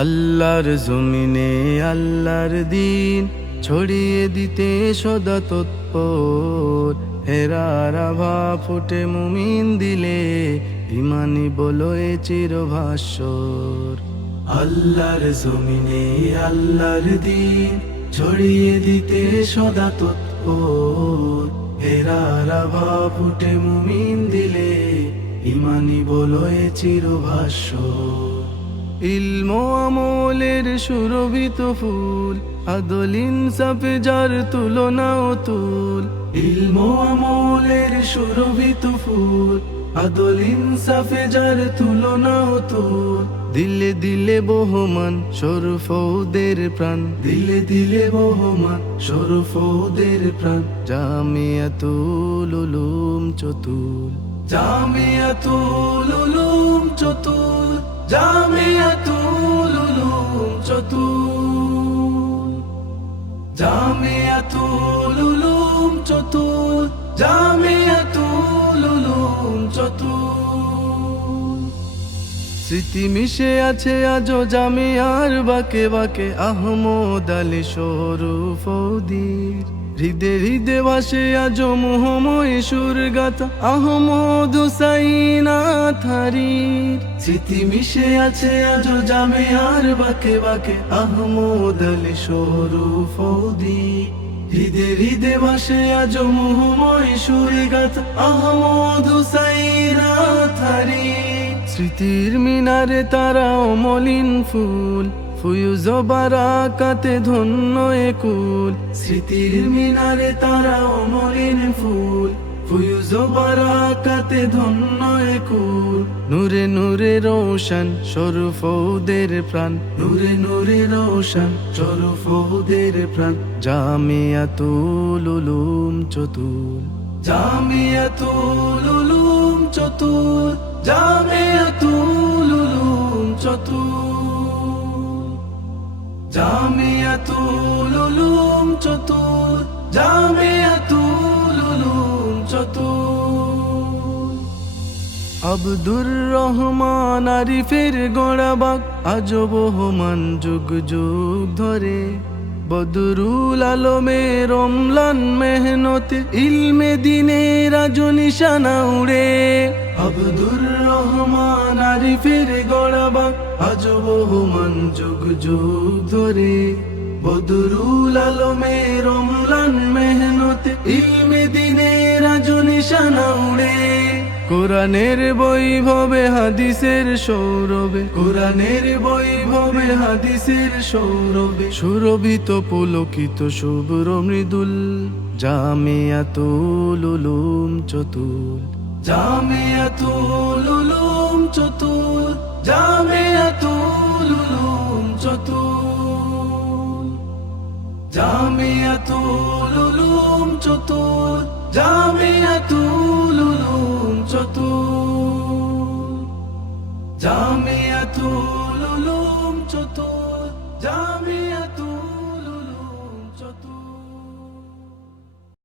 আল্লাহর জমিনে আল্লাহর দিন ছড়িয়ে দিতে সদা তৎপর, হেরার আভা ফুটে মুমিন দিলে, ইমানি বলো এ চিরভাস্বর। আল্লাহর জমিনে আল্লাহর দিন ছড়িয়ে দিতে সদা তৎপর, হেরার আভা ফুটে মুমিন দিলে, ইমানি বলো এ চিরভাস্বর। ইলম আমলের সুরভিত ফুল, আদল ইনসাফে যার তুলনা অতুল। ইলম আমলের সুরভিত ফুল, আদল ইনসাফে যার তুলনা অতুল। দিলে দিলে বহমান শরফদের প্রাণ, দিলে দিলে বহমান শরফদের প্রাণ। জামিয়াতুল উলুম চতুল, জামিয়াতুল উলুম চতুল, জামিয়াতুল উলুম চতুল, জামিয়াতুল উলুম চতুল, জামিয়াতুল উলুম চতুল। স্মৃতি মিশে আছে আজো জামিয়ার বাকে বাকে, আহমদ আলী শরফুদ্দীর। হৃদে হৃদে ভাসে আজো মোহময় সুর গাথা, আহমদ হুসাইন আথারীর। স্মৃতি মিশে আছে আজো জামিয়ার বাকে বাকে, আহমদ আলী শরফুদ্দীর। হৃদে হৃদে ভাসে আজো মোহময় সুর গাথা, আহমদ হুসাইন আথারীর। স্মৃতির মিনারে তারা অমলিন ফুল, ফুয়ুজ বারাকাতে ধন্য একুল। স্মৃতির মিনারে তারা অমলিন ফুল, ফুয়ুজ বারাকাতে ধন্য একুল। নূরে নূরে রোশন শরফুদের প্রাণ, নূরে নূরে রোশন শরফুদের প্রাণ। জামিয়াতুল উলুম চতুল, জামিয়াতুল উলুম চতুল, জামিয়াতুল উলুম চতুল, জামিয়াতুল উলুম চতুল, জামিয়াতুল উলুম চতুল। আব্দুর রহমান আরিফের গড়াবাগ আজো বহমান যুগ যুগ ধরে। বদরুল আলমের রমলান মেহনতে, ইলমে দিনের আজো নিশানা উড়ে। আব্দুর রহমান আরিফের গড়াবাগ আজো বহমান যুগ যুগ ধরে। বদরুল আলমের রমলান মেহনতে, ইলমে দিনের আজো নিশানা উড়ে। কোরআনের বৈভবে হাদিসের সৌরভে, কোরআনের বৈভবে হাদিসের সৌরভে। সুরভিত পুলকিত শুভ্র মৃদুল, জামিয়াতুল উলুম চতুল, জামিয়াতুল উলুম চতুল, জামিয়াতুল উলুম চতুল, জামিয়াতুল উলুম চতুল, জামিয়াতুল উলুম চতুল, জামিয়াতুল উলুম চতুল, জামিয়া।